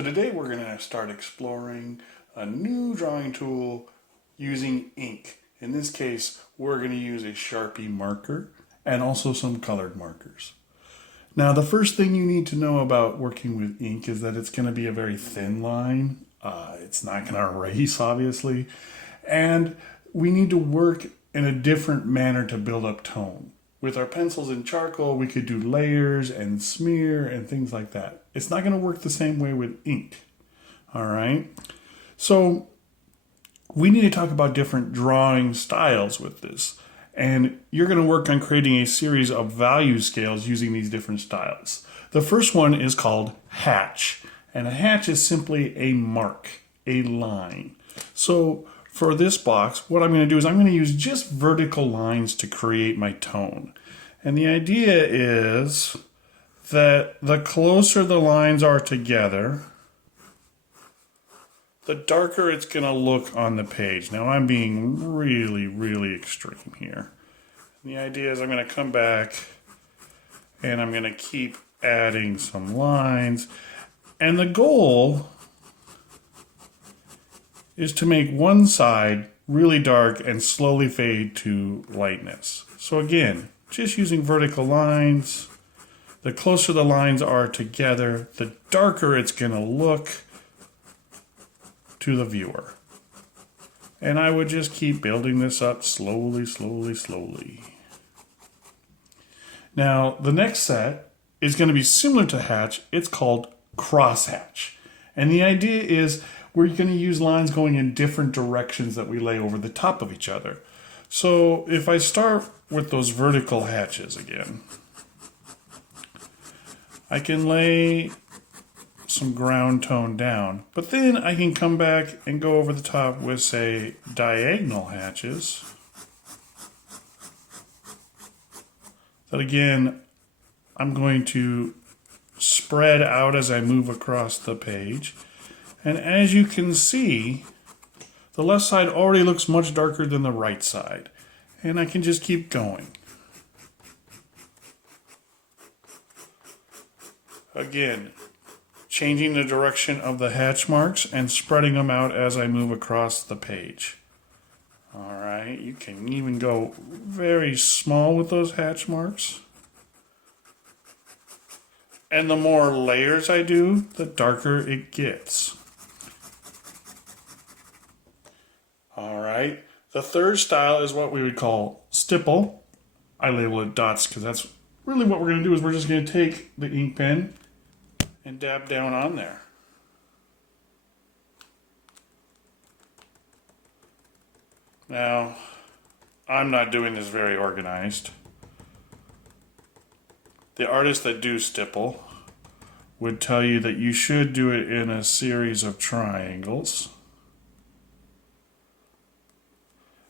So today we're going to start exploring a new drawing tool using ink. In this case, we're going to use a Sharpie marker and also some colored markers. Now, the first thing you need to know about working with ink is that it's going to be a very thin line. It's not going to erase, obviously. And we need to work in a different manner to build up tone. With our pencils and charcoal, we could do layers and smear and things like that. It's not going to work the same way with ink. All right. So we need to talk about different drawing styles with this. And you're going to work on creating a series of value scales using these different styles. The first one is called hatch. And a hatch is simply a mark, a line. So for this box, what I'm going to do is I'm going to use just vertical lines to create my tone. And the idea is that the closer the lines are together, the darker it's going to look on the page. Now I'm being really extreme here. And the idea is I'm going to come back and I'm going to keep adding some lines. And the goal is to make one side really dark and slowly fade to lightness. So again, just using vertical lines. The closer the lines are together, the darker it's going to look to the viewer. And I would just keep building this up slowly. Now, the next set is going to be similar to hatch. It's called crosshatch. And the idea is we're going to use lines going in different directions that we lay over the top of each other. So if I start with those vertical hatches again, I can lay some ground tone down, but then I can come back and go over the top with, say, diagonal hatches. That again, I'm going to spread out as I move across the page. And as you can see, the left side already looks much darker than the right side. And I can just keep going. Again, changing the direction of the hatch marks and spreading them out as I move across the page. All right, you can even go very small with those hatch marks. And the more layers I do, the darker it gets. All right, the third style is what we would call stipple. I label it dots because that's really what we're going to do is we're just going to take the ink pen and dab down on there. Now, I'm not doing this very organized. The artists that do stipple would tell you that you should do it in a series of triangles.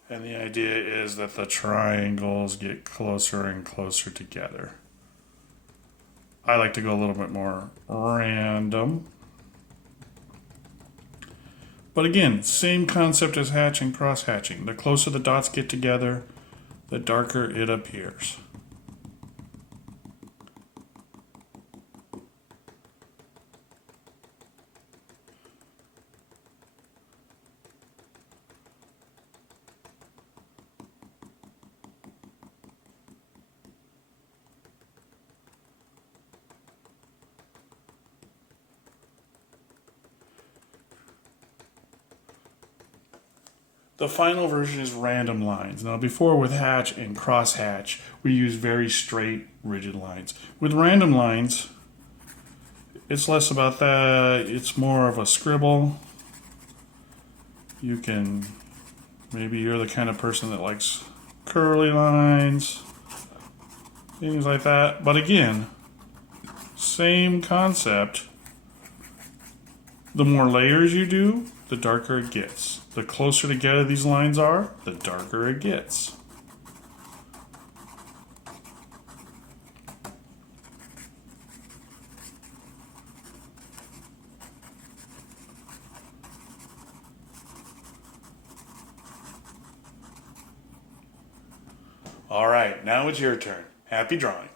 And the idea is that the triangles get closer and closer together. I like to go a little bit more random. But again, same concept as hatch and cross hatching. The closer the dots get together, the darker it appears. The final version is random lines. Now before with hatch and cross hatch, we use very straight, rigid lines. With random lines, it's less about that. It's more of a scribble. You can, maybe you're the kind of person that likes curly lines, things like that. But again, same concept. The more layers you do, the darker it gets. The closer together these lines are, the darker it gets. All right, now it's your turn. Happy drawing.